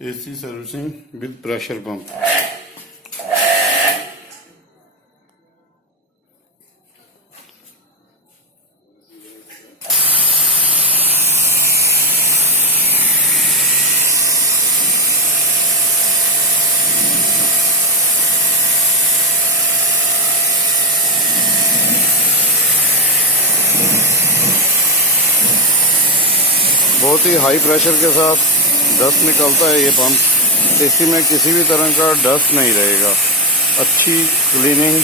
AC servicing with pressure pump. बहुत ही high pressure के साथ डस्ट निकलता है ये पंप। एसी में किसी भी तरह का डस्ट नहीं रहेगा। अच्छी क्लीनिंग